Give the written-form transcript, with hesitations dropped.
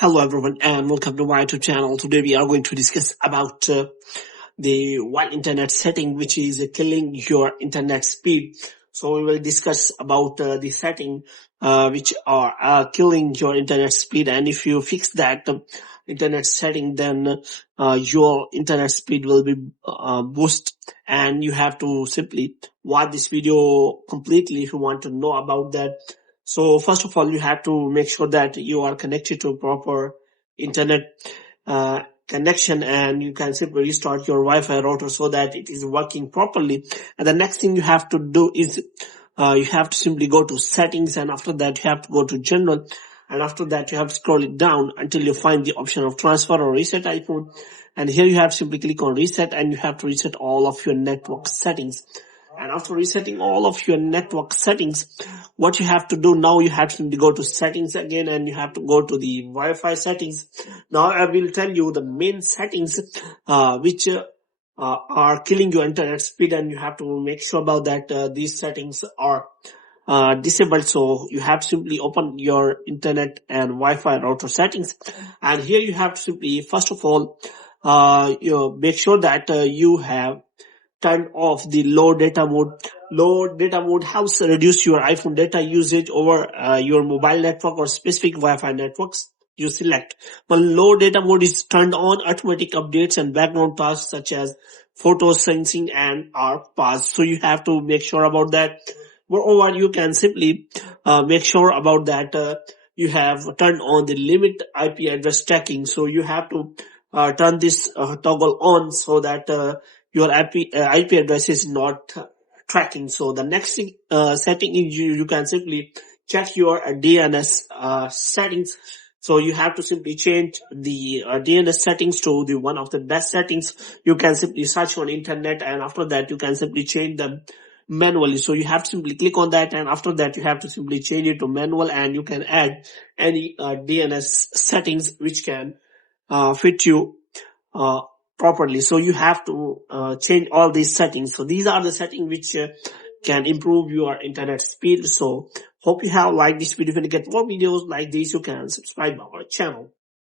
Hello everyone and welcome to my YouTube channel. Today we are going to discuss about the one internet setting which is killing your internet speed. So we will discuss about the setting which are killing your internet speed, and if you fix that internet setting, then your internet speed will be boost, and you have to simply watch this video completely if you want to know about that. So first of all, you have to make sure that you are connected to proper internet connection, and you can simply restart your Wi-Fi router so that it is working properly. And the next thing you have to do is you have to simply go to settings, and after that you have to go to general, and after that you have to scroll it down until you find the option of transfer or reset iPhone. And here you have to simply click on reset, and you have to reset all of your network settings. And after resetting all of your network settings, what you have to do now, you have to go to settings again, and you have to go to the Wi-Fi settings. Now I will tell you the main settings which are killing your internet speed, and you have to make sure about that these settings are disabled. So you have to simply open your internet and Wi-Fi router settings, and here you have to simply first of all you make sure that you have turn off the low data mode. Low data mode helps reduce your iPhone data usage over your mobile network or specific Wi-Fi networks you select. When low data mode is turned on, automatic updates and background tasks such as photo syncing and are paused. So you have to make sure about that. Moreover, you can simply make sure about that you have turned on the limit IP address tracking. So you have to turn this toggle on so that your IP address is not tracking. So the next setting is you can simply check your DNS settings. So you have to simply change the DNS settings to the one of the best settings. You can simply search on internet, and after that you can simply change them manually. So you have to simply click on that, and after that you have to simply change it to manual, and you can add any DNS settings which can fit you properly. So you have to change all these settings. So these are the settings which can improve your internet speed. So hope you have liked this video. If you get more videos like this, you can subscribe our channel.